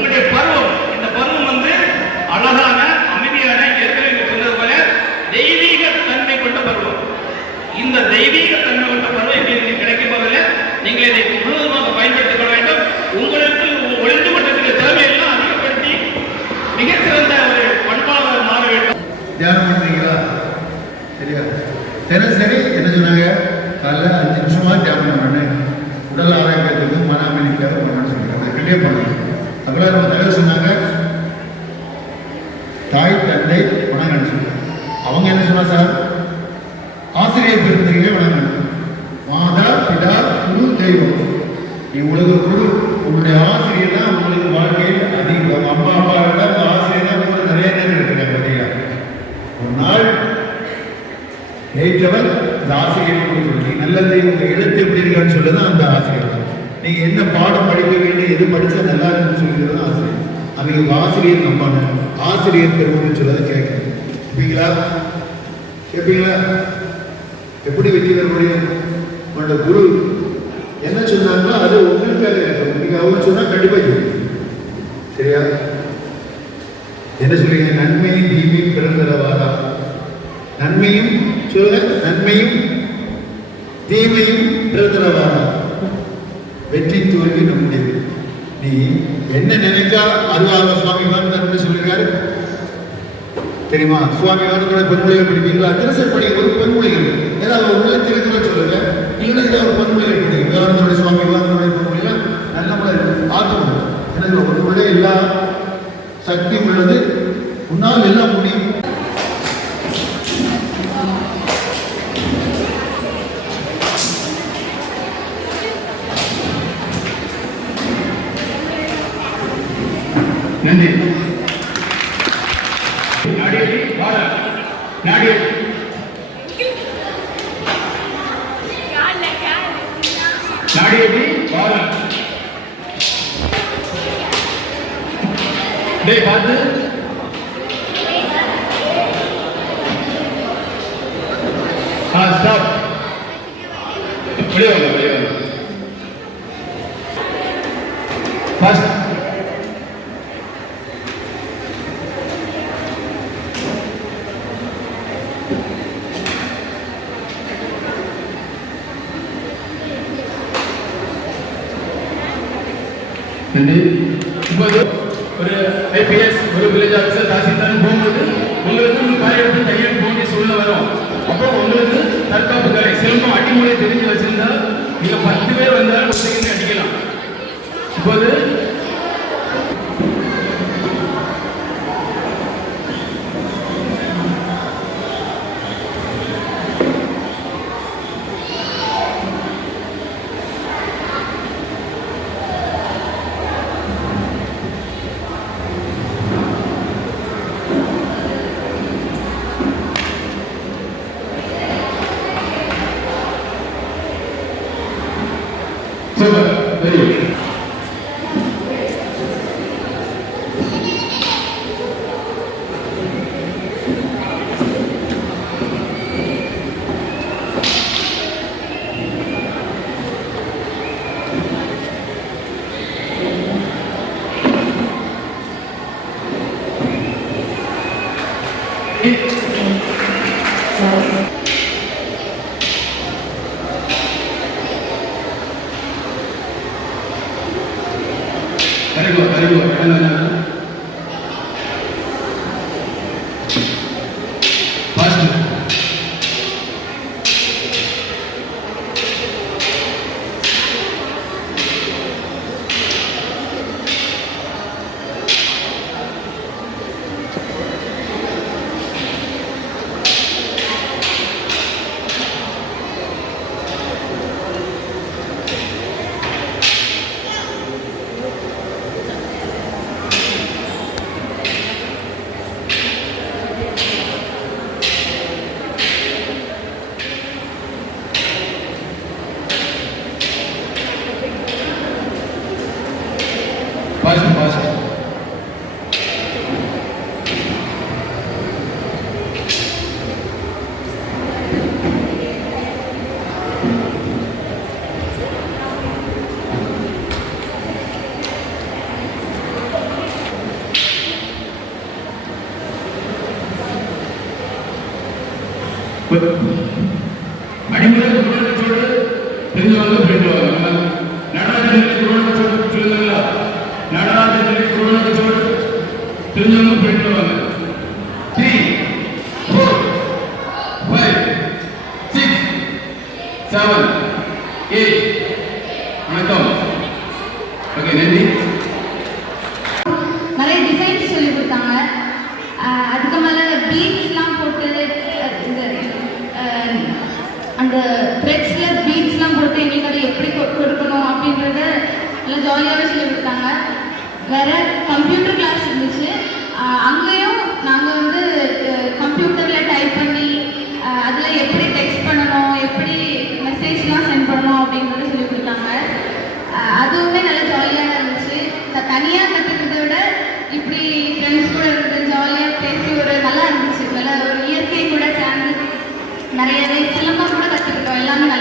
உங்களுடைய பருவம், இந்த பருவம் வந்து அழகான அமைதியான ஏற்கனவே சொன்னது போல தெய்வீக தன்மை கொண்ட பருவம். இந்த தெய்வீக தன்மை கொண்ட பருவம் எப்படி கிடைக்கும் போதில் நீங்கள் இதை முழுவதுமாக பயன்படுத்திக் கொள்ள வேண்டும். உங்களுக்கு ஒளிந்து கொண்டிருக்கிற திறமையெல்லாம் அதிகப்படுத்தி மிகச்சிறந்த ஒரு பண்பாளர் மாற வேண்டும். தியானம் பண்றீங்களா? சரியா? தினசரி என்ன சொன்னாங்க? காலைல 5 நிமிஷமா தியானம் பண்ணேன். உடல் ஆரோக்கியத்துக்கு மன அமைதிக்காக பண்ணணும்னு சொல்லியிருக்காங்க. அதை கண்டிப்பாக பண்ணணும். அப்புறம் நம்ம தகவல் சொன்னாங்க, தாய் தந்தை வணங்கன்னு சொல்லுவாங்க. அவங்க என்ன சொன்னா சார்? ஆசிரியர் பெருந்தகையை வணங்கணும். மாதா பிதா குரு தெய்வம். நீ உங்களுக்கு குரு, உங்களுடைய ஆசிரியர் தான் உங்களுக்கு வாழ்க்கையில் அதிகம். அம்மா அப்பா விட ஆசிரியர் தான் உங்களுக்கு நிறைய நேரம் இருக்கிறாங்க. பார்த்தீங்களா? ஒரு நாள் நேற்றவர் இந்த ஆசிரியர் கொடுத்து நல்லது உங்க எழுத்து எப்படி இருக்கான்னு சொல்லுதான் அந்த ஆசிரியர் தான். நீங்க என்ன பாடம் படிக்க வேண்டும், எது படிச்சா நல்லா இருக்குன்னு சொல்லிக்கிறது ஆசிரியர். அவங்க ஆசிரியர் நம்பாங்க, ஆசிரியர் பெருமைன்னு சொல்லதை கேட்கணும். கேட்பீங்களா? கேட்பீங்களா? எப்படி வெற்றி பெற முடியும்? உங்களோட குரு என்ன சொன்னாங்களோ அது உங்களுக்காக கேட்கணும். நீங்க அவங்க சொன்னா கண்டிப்பா கேட்கணும். சரியா? என்ன சொல்றீங்க? நன்மையும் தீமையும் பிறந்தரவாதா? நன்மையும் சொல்லுங்க, நன்மையும் தீமையும் பிறந்தரவாதா? வெற்றி தோல்வி நம்முடையது. நீ என்ன நினைச்சா அதுவாக சுவாமி வாங்க சொல்லிருக்காரு தெரியுமா? சுவாமி வாங்க பொன்மொழிகள் படிப்பீங்களா? தினசரி படிக்க ஒரு பொன்மொழிகள் ஏதாவது உள்ள திருக்குறள் சொல்லுங்க, இல்லை ஏதாவது ஒரு பொன்மொழிகள் படிங்க. வேளாண்மையுடைய சுவாமி வாங்க பொன்மொழிகள் நல்ல முறை ஆக்கம். எனக்கு உங்களுடைய எல்லா சக்தியும் உள்ளது, உன்னால் எல்லாம் முடியும். நன்றி. நாடியடி வாழ நாடியடி நாடியடி வாழ டேய் பார்த்து ஸ்டாப். வெளியே வாங்க, வெளியே வாங்க. ஃபர்ஸ்ட் இப்போது ஒரு ஐபிஎஸ், ஒரு வில்லேஜ் ஆஃபீஸர், தாசில்தார் போகும்போது உங்களுக்கு காரியத்தை கையெழுத்து போக சூழ்நிலை வரும். அப்போ உங்களுக்கு தற்காப்பு கலை சிலம்பம் அடிமொழி தெரிஞ்சு வச்சிருந்தா நீங்க 10 பேர் வந்தாலும் ஒருத்தங்க அடிக்கலாம். இப்போது super, very good. Very good, very good. First. Adimurai குருவனத்தோடு தெரிஞ்சவங்க போயிட்டு நடராஜன் குருவனத்தோடு சொல்லுங்களா? நடராஜன் குருவனத்தோடு தெரிஞ்சவங்க போயிட்டு வாங்க. 3, 4, 5, 6, 7, 8. வணக்கம். ஓகே, நன்றி. நிறைய டிசைன்ஸ் சொல்லி கொடுத்தாங்க. அதுக்கு மேலே பீட்ஸ்லாம் போட்டு அந்த த்ரெட்ஸில் பீட்ஸ்லாம் போட்டு எங்களுக்கு அதை எப்படி கொடுக்கணும் அப்படின்றத நல்லா ஜாலியாகவே சொல்லி கொடுத்தாங்க. வேறு கம்ப்யூட்டர் கிளாஸ் இருந்துச்சு. அங்கேயும் நாங்கள் வந்து கம்ப்யூட்டரில் டைப் பண்ணி அதில் எப்படி டெக்ஸ்ட் பண்ணணும், எப்படி மெசேஜ்லாம் சென்ட் பண்ணணும் அப்படின்றத சொல்லி கொடுத்தாங்க. அதுவுமே நல்லா ஜாலியாக இருந்துச்சு. தனியாக கற்றுக்கிறத விட இப்படி ஃப்ரெண்ட்ஸ் கூட இருந்து ஜாலியாக பேசி ஒரு நல்லா இருந்துச்சு. நல்லா ஒரு இயற்கை கூட சேர்ந்து நிறையவே சிலம்பம் கூட கற்றுக்கிட்டோம். எல்லாமே நல்லா